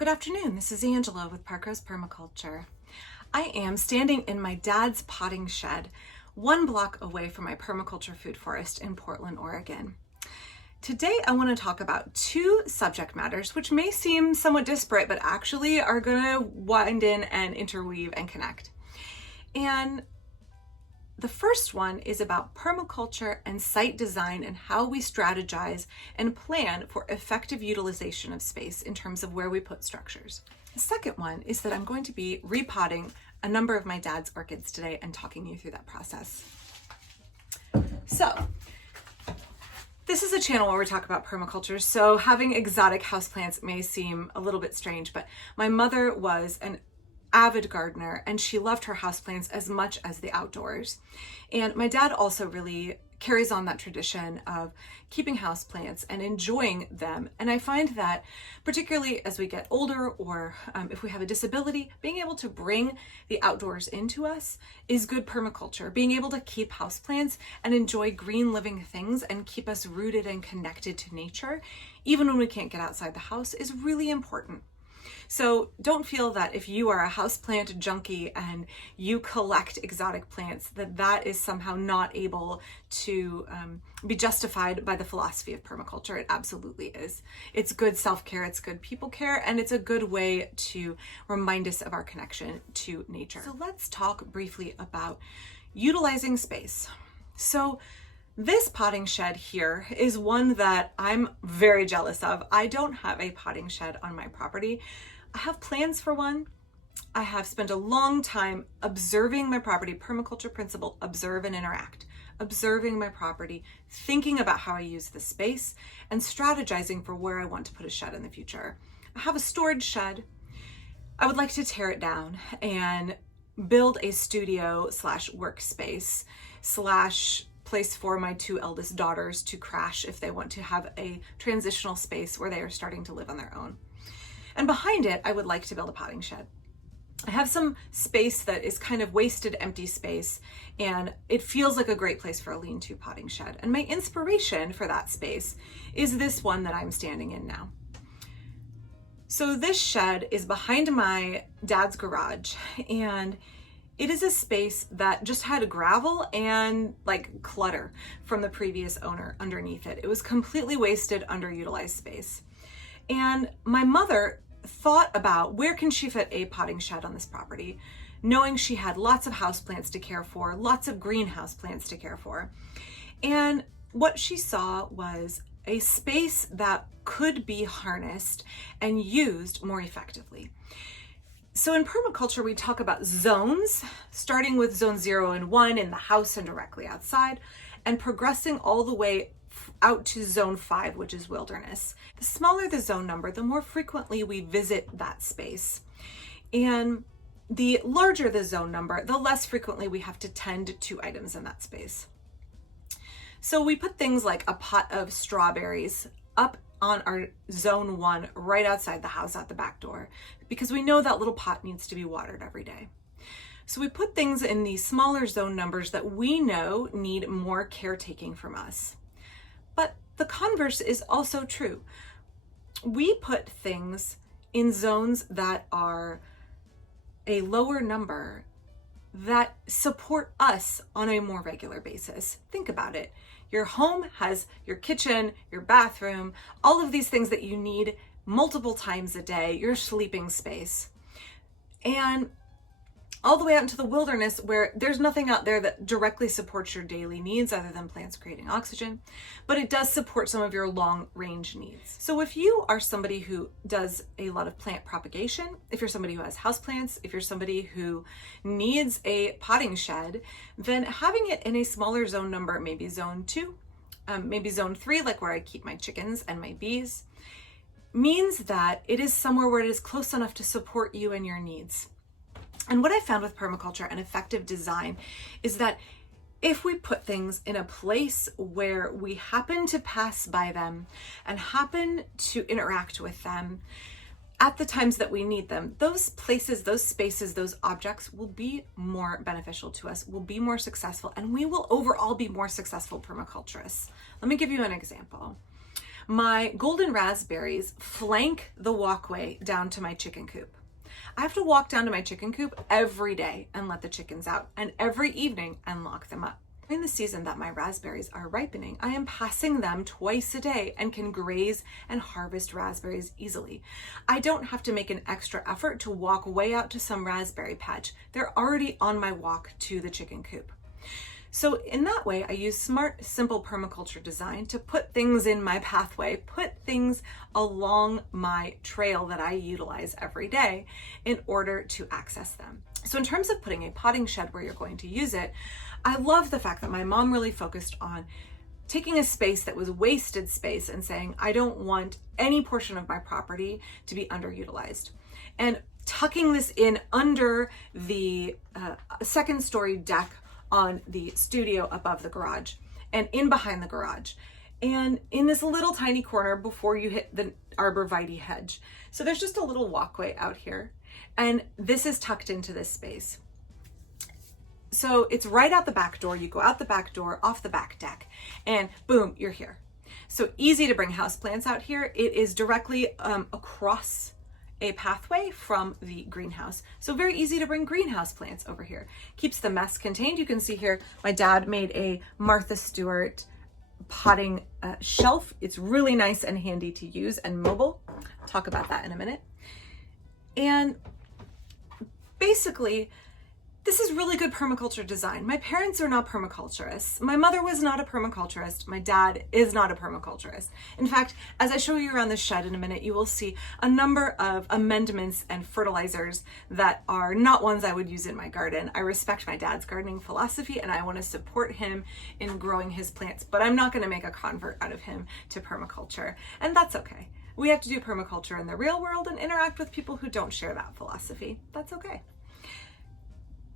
Good afternoon, this is Angela with Parker's Permaculture. I am standing in my dad's potting shed, 1 block away from my permaculture food forest in Portland, Oregon. Today I want to talk about 2 subject matters which may seem somewhat disparate but actually are going to wind in and interweave and connect. And the first one is about permaculture and site design and how we strategize and plan for effective utilization of space in terms of where we put structures. The second one is that I'm going to be repotting a number of my dad's orchids today and talking you through that process. So, this is a channel where we talk about permaculture, so having exotic houseplants may seem a little bit strange, but my mother was an avid gardener and she loved her houseplants as much as the outdoors. And my dad also really carries on that tradition of keeping houseplants and enjoying them. And I find that particularly as we get older or if we have a disability, being able to bring the outdoors into us is good permaculture. Being able to keep houseplants and enjoy green living things and keep us rooted and connected to nature, even when we can't get outside the house, is really important. So don't feel that if you are a houseplant junkie and you collect exotic plants, that is somehow not able to be justified by the philosophy of permaculture. It absolutely is. It's good self-care, it's good people care, and it's a good way to remind us of our connection to nature. So let's talk briefly about utilizing space. So this potting shed here is one that I'm very jealous of. I don't have a potting shed on my property. I have plans for one. I have spent a long time observing my property, permaculture principle, observe and interact. Observing my property, thinking about how I use the space, and strategizing for where I want to put a shed in the future. I have a storage shed. I would like to tear it down and build a studio / workspace / place for my 2 eldest daughters to crash if they want to have a transitional space where they are starting to live on their own. And behind it, I would like to build a potting shed. I have some space that is kind of wasted, empty space, and it feels like a great place for a lean-to potting shed. And my inspiration for that space is this one that I'm standing in now. So this shed is behind my dad's garage, and it is a space that just had gravel and like clutter from the previous owner underneath it. It was completely wasted, underutilized space. And my mother thought about where can she fit a potting shed on this property, knowing she had lots of houseplants to care for, lots of greenhouse plants to care for. And what she saw was a space that could be harnessed and used more effectively. So in permaculture, we talk about zones, starting with zone 0 and 1 in the house and directly outside, and progressing all the way out to zone 5, which is wilderness. The smaller the zone number, the more frequently we visit that space. And the larger the zone number, the less frequently we have to tend to items in that space. So we put things like a pot of strawberries up on our zone 1 right outside the house out the back door, because we know that little pot needs to be watered every day. So we put things in these smaller zone numbers that we know need more caretaking from us. But the converse is also true. We put things in zones that are a lower number that support us on a more regular basis. Think about it. Your home has your kitchen, your bathroom, all of these things that you need multiple times a day, your sleeping space. And all the way out into the wilderness where there's nothing out there that directly supports your daily needs other than plants creating oxygen, but it does support some of your long range needs. So if you are somebody who does a lot of plant propagation, if you're somebody who has houseplants, if you're somebody who needs a potting shed, then having it in a smaller zone number, maybe zone 2, maybe zone 3, like where I keep my chickens and my bees, means that it is somewhere where it is close enough to support you and your needs. And what I found with permaculture and effective design is that if we put things in a place where we happen to pass by them and happen to interact with them at the times that we need them, those places, those spaces, those objects will be more beneficial to us, will be more successful, and we will overall be more successful permaculturists. Let me give you an example. My golden raspberries flank the walkway down to my chicken coop. I have to walk down to my chicken coop every day and let the chickens out, and every evening and lock them up. In the season that my raspberries are ripening, I am passing them twice a day and can graze and harvest raspberries easily. I don't have to make an extra effort to walk way out to some raspberry patch. They're already on my walk to the chicken coop. So in that way, I use smart, simple permaculture design to put things in my pathway, put things along my trail that I utilize every day in order to access them. So in terms of putting a potting shed where you're going to use it, I love the fact that my mom really focused on taking a space that was wasted space and saying, I don't want any portion of my property to be underutilized. And tucking this in under the second story deck on the studio above the garage and in behind the garage and in this little tiny corner before you hit the arborvitae hedge. So there's just a little walkway out here, and this is tucked into this space. So it's right out the back door. You go out the back door, off the back deck, and boom, you're here. So easy to bring houseplants out here. It is directly across a pathway from the greenhouse. So very easy to bring greenhouse plants over here. Keeps the mess contained. You can see here, my dad made a Martha Stewart potting shelf. It's really nice and handy to use and mobile. Talk about that in a minute. And basically, this is really good permaculture design. My parents are not permaculturists. My mother was not a permaculturist. My dad is not a permaculturist. In fact, as I show you around the shed in a minute, you will see a number of amendments and fertilizers that are not ones I would use in my garden. I respect my dad's gardening philosophy and I want to support him in growing his plants, but I'm not going to make a convert out of him to permaculture, and that's okay. We have to do permaculture in the real world and interact with people who don't share that philosophy. That's okay.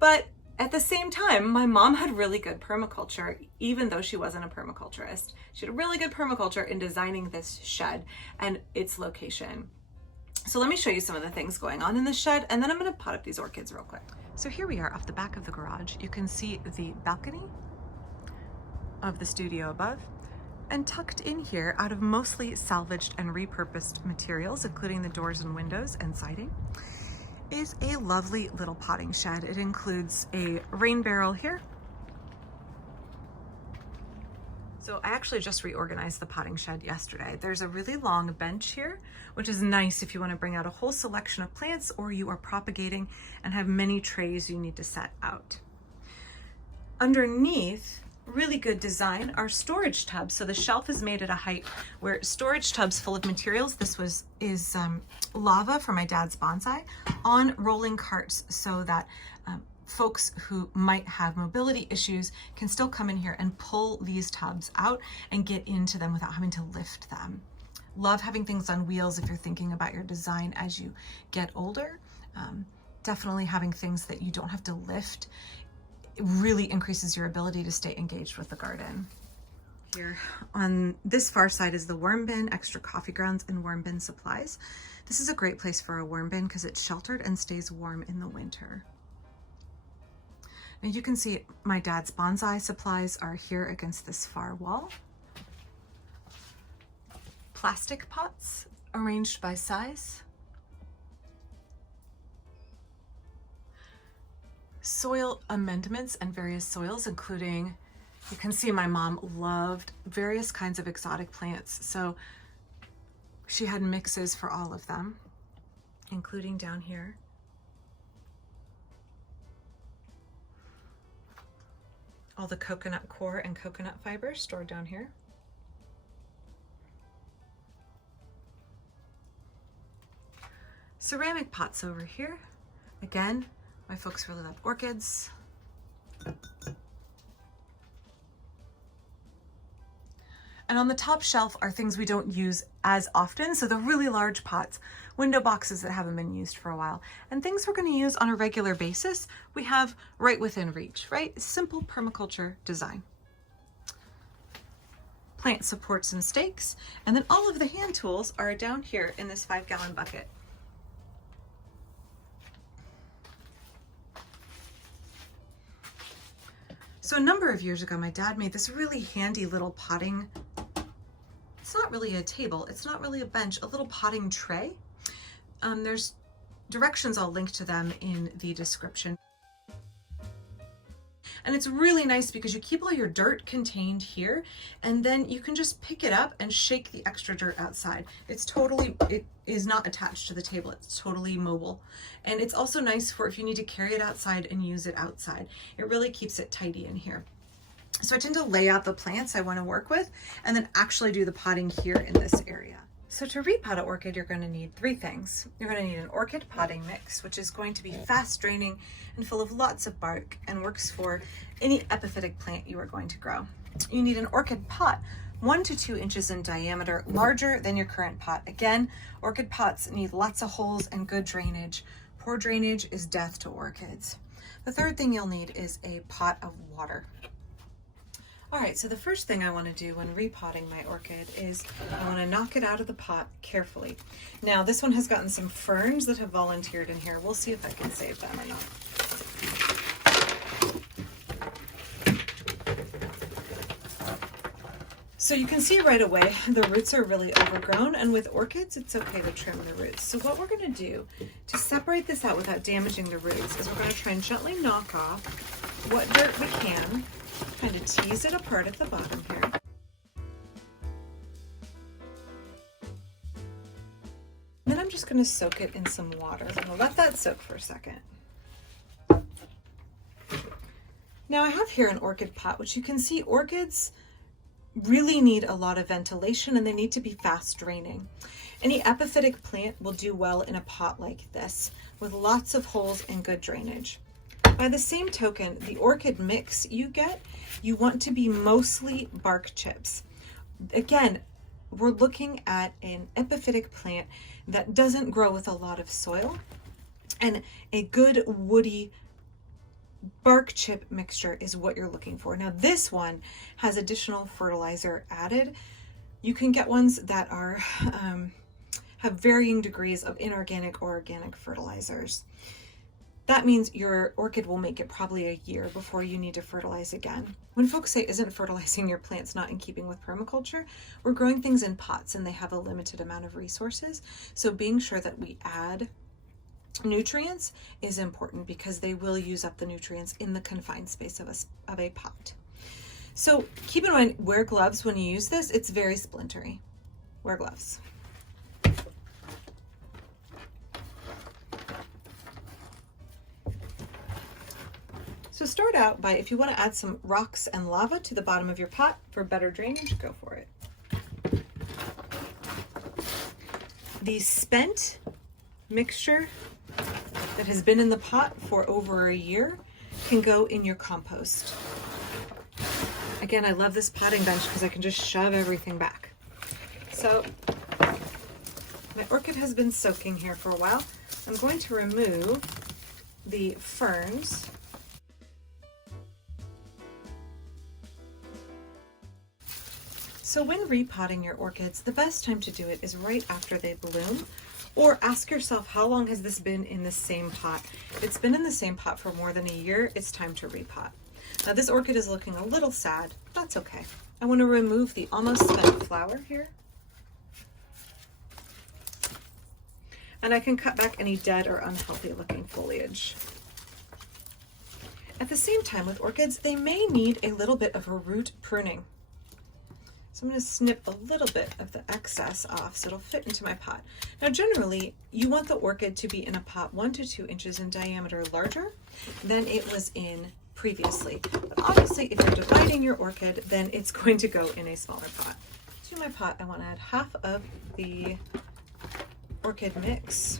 But at the same time, my mom had really good permaculture, even though she wasn't a permaculturist. She had really good permaculture in designing this shed and its location. So let me show you some of the things going on in this shed, and then I'm going to pot up these orchids real quick. So here we are off the back of the garage. You can see the balcony of the studio above, and tucked in here out of mostly salvaged and repurposed materials, including the doors and windows and siding, is a lovely little potting shed. It includes a rain barrel here. So I actually just reorganized the potting shed yesterday. There's a really long bench here, which is nice if you want to bring out a whole selection of plants or you are propagating and have many trays you need to set out. Underneath, really good design, are storage tubs. So the shelf is made at a height where storage tubs full of materials. This is lava for my dad's bonsai on rolling carts, so that folks who might have mobility issues can still come in here and pull these tubs out and get into them without having to lift them. Love having things on wheels if you're thinking about your design as you get older. Definitely having things that you don't have to lift, it really increases your ability to stay engaged with the garden. Here on this far side is the worm bin, extra coffee grounds, and worm bin supplies. This is a great place for a worm bin because it's sheltered and stays warm in the winter. Now you can see my dad's bonsai supplies are here against this far wall. Plastic pots arranged by size. Soil amendments and various soils, including, you can see my mom loved various kinds of exotic plants. So she had mixes for all of them, including down here. All the coconut core and coconut fiber stored down here. Ceramic pots over here. Again, my folks really love orchids. And on the top shelf are things we don't use as often. So the really large pots, window boxes that haven't been used for a while, and things we're going to use on a regular basis, we have right within reach, right? Simple permaculture design. Plant supports and stakes. And then all of the hand tools are down here in this 5-gallon bucket. So a number of years ago, my dad made this really handy little potting It's not really a table, it's not really a bench, a little potting tray. There's directions, I'll link to them in the description. And it's really nice because you keep all your dirt contained here, and then you can just pick it up and shake the extra dirt outside. It is not attached to the table. It's totally mobile. And it's also nice for if you need to carry it outside and use it outside. It really keeps it tidy in here. So I tend to lay out the plants I want to work with and then actually do the potting here in this area. So to repot an orchid, you're going to need 3 things. You're going to need an orchid potting mix, which is going to be fast draining and full of lots of bark and works for any epiphytic plant you are going to grow. You need an orchid pot, 1 to 2 inches in diameter, larger than your current pot. Again, orchid pots need lots of holes and good drainage. Poor drainage is death to orchids. The third thing you'll need is a pot of water. All right, so the first thing I want to do when repotting my orchid is I want to knock it out of the pot carefully. Now, this one has gotten some ferns that have volunteered in here. We'll see if I can save them or not. So you can see right away the roots are really overgrown, and with orchids it's okay to trim the roots. So what we're going to do to separate this out without damaging the roots is we're going to try and gently knock off what dirt we can, kind of tease it apart at the bottom here. Then I'm just going to soak it in some water. I'm going to let that soak for a second. Now I have here an orchid pot, which you can see orchids really need a lot of ventilation and they need to be fast draining. Any epiphytic plant will do well in a pot like this with lots of holes and good drainage. By the same token, the orchid mix you get, you want to be mostly bark chips. Again, we're looking at an epiphytic plant that doesn't grow with a lot of soil, and a good woody bark chip mixture is what you're looking for. Now this one has additional fertilizer added. You can get ones that are have varying degrees of inorganic or organic fertilizers. That means your orchid will make it probably a year before you need to fertilize again. When folks say, isn't fertilizing your plants not in keeping with permaculture? We're growing things in pots and they have a limited amount of resources. So being sure that we add nutrients is important because they will use up the nutrients in the confined space of a pot. So keep in mind, wear gloves when you use this. It's very splintery. Wear gloves. So start out by, if you want to add some rocks and lava to the bottom of your pot for better drainage, go for it. The spent mixture that has been in the pot for over a year can go in your compost. Again, I love this potting bench because I can just shove everything back. So my orchid has been soaking here for a while. I'm going to remove the ferns. So when repotting your orchids, the best time to do it is right after they bloom, or ask yourself, how long has this been in the same pot? If it's been in the same pot for more than a year, it's time to repot. Now this orchid is looking a little sad. That's okay. I want to remove the almost spent flower here. And I can cut back any dead or unhealthy looking foliage. At the same time with orchids, they may need a little bit of a root pruning. So I'm going to snip a little bit of the excess off so it'll fit into my pot. Now generally, you want the orchid to be in a pot 1 to 2 inches in diameter larger than it was in previously. But obviously, if you're dividing your orchid, then it's going to go in a smaller pot. To my pot, I want to add half of the orchid mix.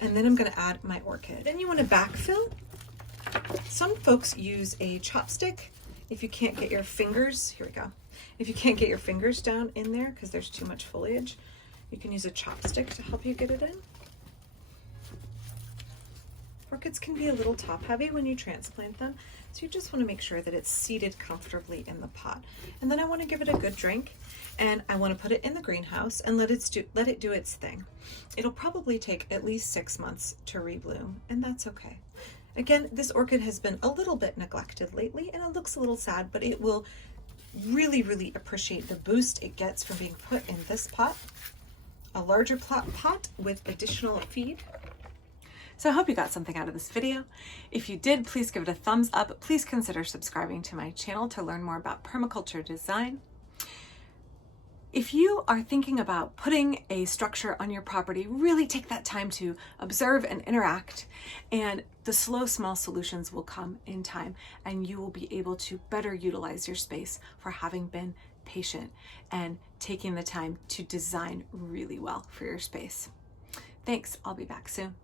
And then I'm going to add my orchid. Then you want to backfill. Some folks use a chopstick. If you can't get your fingers, here we go. If you can't get your fingers down in there because there's too much foliage, you can use a chopstick to help you get it in. Orchids can be a little top heavy when you transplant them, so you just want to make sure that it's seated comfortably in the pot. And then I want to give it a good drink, and I want to put it in the greenhouse and let it do its thing. It'll probably take at least 6 months to rebloom, and that's okay. Again, this orchid has been a little bit neglected lately and it looks a little sad, but it will Really, really appreciate the boost it gets from being put in this pot, a larger pot with additional feed. So I hope you got something out of this video. If you did, please give it a thumbs up. Please consider subscribing to my channel to learn more about permaculture design. If you are thinking about putting a structure on your property, really take that time to observe and interact, and the slow, small solutions will come in time, and you will be able to better utilize your space for having been patient and taking the time to design really well for your space. Thanks. I'll be back soon.